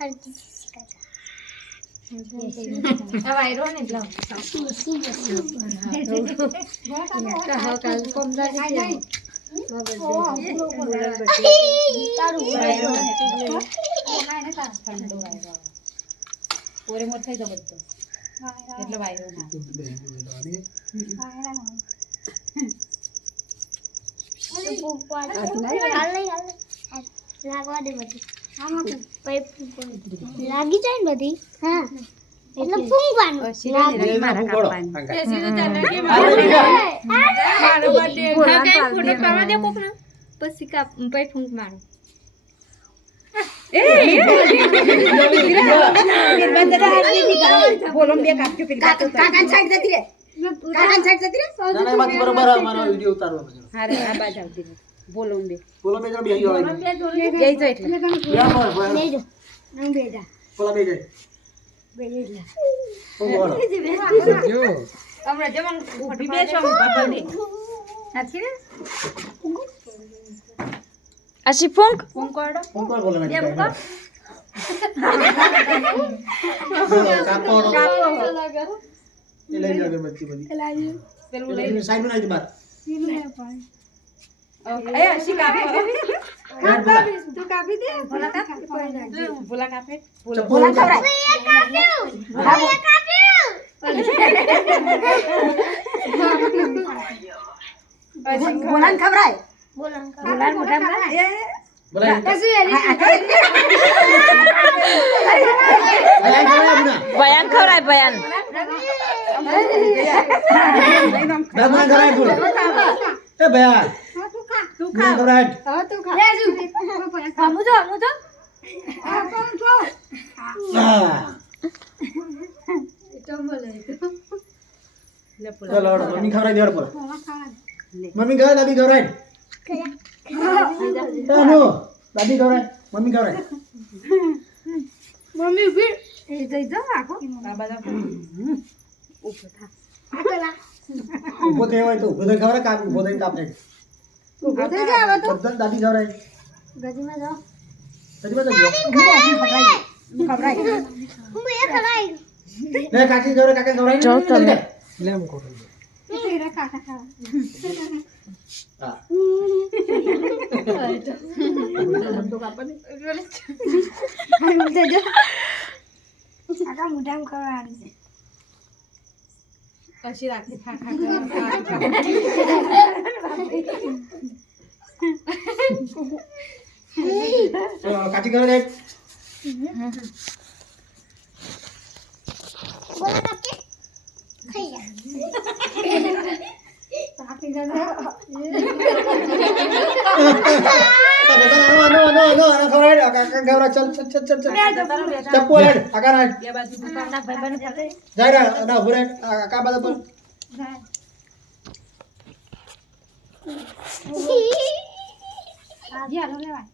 આ વાયરો ને એટલે પોરે મોર થઈ ગયો બધો એટલે વાયરો ના લાગવા દે બધી લાગી જાય ને બધી હા એટલે ફૂંકવાનું મારા કાપવાની એ સીધું ચાલે કે મારો બર્થડે કાઈ ફોટો પાડવા દે કોક ને પછી કાપ પઈ ફૂંક મારો બોલો બે કાપ્યો પેલી કાકા સાઈડ જતી રે કાકા સાઈડ જતી રે ના બાકી બરોબર મારો વિડિયો ઉતારવા પછી અરે આ બાજ આવતી રે બોલો બે જરા બે આવી બેઈ જો એટલે લઈ જો હું બેજા બોલા બે જાય બોલો હમણાં જમણ ફોટો બેસો બાબા ને સાચી ને આશી ફૂંક ફોન કરડો કોણ બોલે બે મુકો કાપો કાપો એ લઈ જાવ બચ્ચી બધી પેલું લઈ સાઈડ માં આવી બાર એ અશી કાપો તું કાપી દે બોલા કાપ બોલા કાપે બોલા બોલાન ખવરાય બોલાન બોલા મોટા બોલા બોલા બયાન ખવરાય બયાન દાદા ઘરાય બોલ એ ભયા તું ખા ઘરાય હવે તું ખા લેજુ હમુ જો આ કોણ છો તો બોલે ચલો મમ્મી ખવરાય દેડ પર મમ્મી ખવરાય દાદી ખવરાય તાનો દાદી ખવરાય મમ્મી ખવરાય મમ્મી ઉભી એ જઈ જાવ આખો આ બધા ઉભો થઈ હોય તો ઉભો થઈ ખવરાય કાપ ઉભો થઈ કાપ ઉભો થઈ જા હવે તો બધા દાદી ખવરાય ગજીમાં જાઓ દાદી બતા ખવરાય હું બે ખલાઈ લે કાકી ખવરાય કાકા ખવરાય જો તમે. લે મકો તેરા કાકા ખા હા કાકા મુઢામ ખવડાવી છે અશી રાખી ખા ખા ચલો કાચી ખવરાય બોલા કાકે ખાઈ જા કાકી જા No, ખવરાય કાકા ખવરાય ચલ ચપ્પુ હેડ આકા રાડ બે બાજુ દુકાનના ભાઈબંધ ફરે જાય ના ભરે આકા બાદ પર આજી આલો લેવા